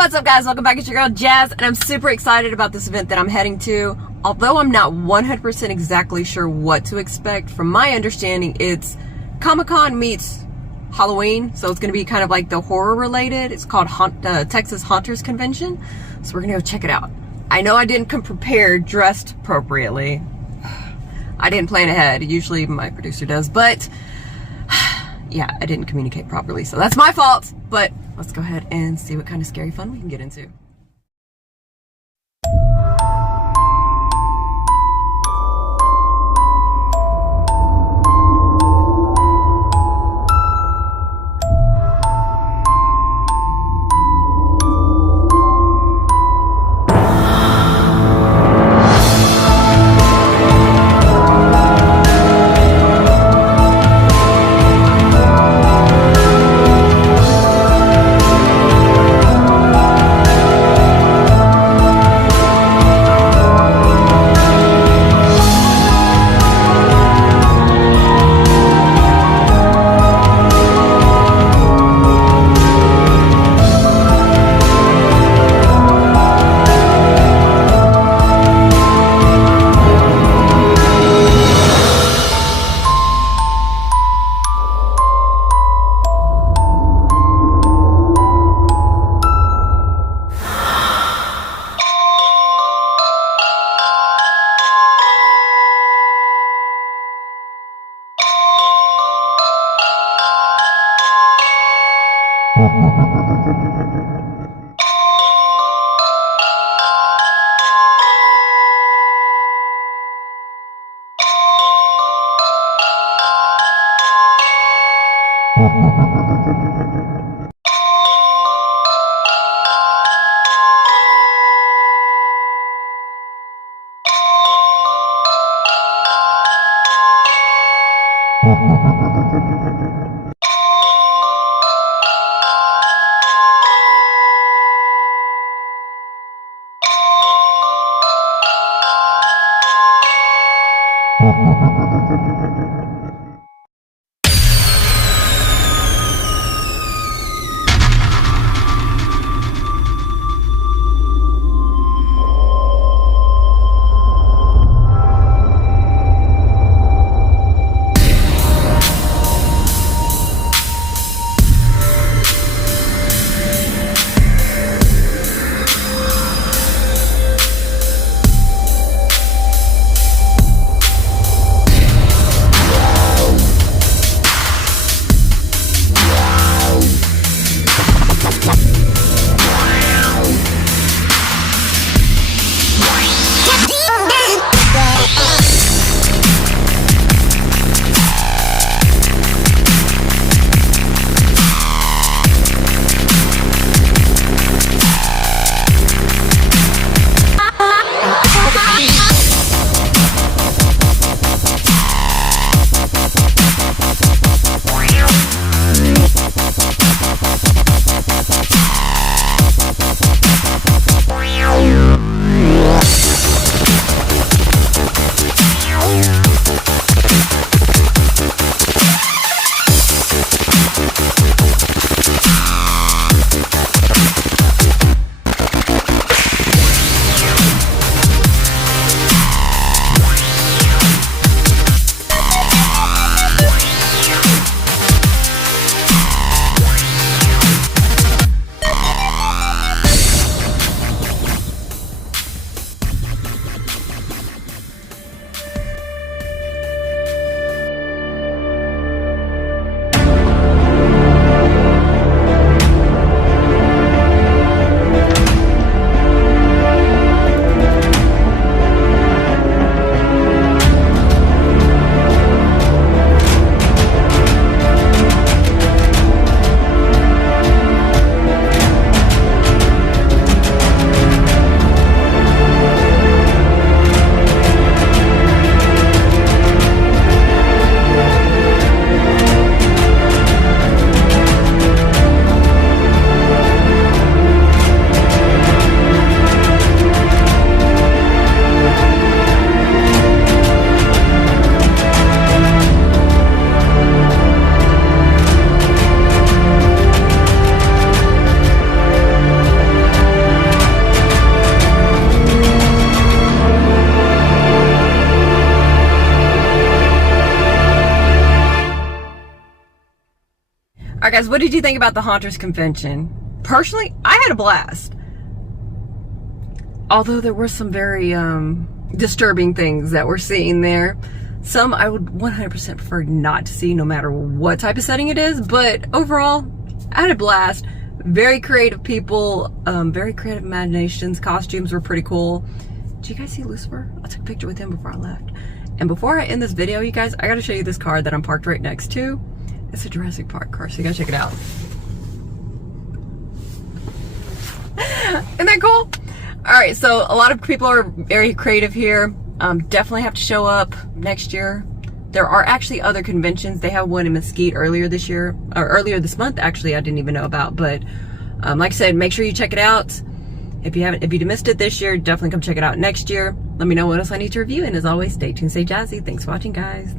what's up guys, welcome back. It's your girl Jazz, and I'm super excited about this event that I'm heading to. Although I'm not 100% exactly sure what to expect, from my understanding it's Comic-Con meets Halloween, so it's going to be kind of like the horror related. It's called Texas Haunters Convention, so we're going to go check it out. I know I didn't come prepared, dressed appropriately. I didn't plan ahead, usually my producer does, but yeah, I didn't communicate properly, so that's my fault. But let's go ahead and see what kind of scary fun we can get into. guys, what did you think about the Haunters Convention? Personally, I had a blast. Although there were some very disturbing things that we're seeing there. Some I would 100% prefer not to see, no matter what type of setting it is. But overall, I had a blast. Very creative people, very creative imaginations. Costumes were pretty cool. Did you guys see Lucifer? I took a picture with him before I left. And before I end this video, you guys, I gotta show you this car that I'm parked right next to. It's a Jurassic Park car, so you gotta check it out. Isn't that cool? Alright, so a lot of people are very creative here. Definitely have to show up next year. There are actually other conventions. They have one in Mesquite earlier this year, or earlier this month, actually, I didn't even know about. But like I said, make sure you check it out. If you missed it this year, definitely come check it out next year. Let me know what else I need to review. And as always, stay tuned, stay jazzy. Thanks for watching, guys.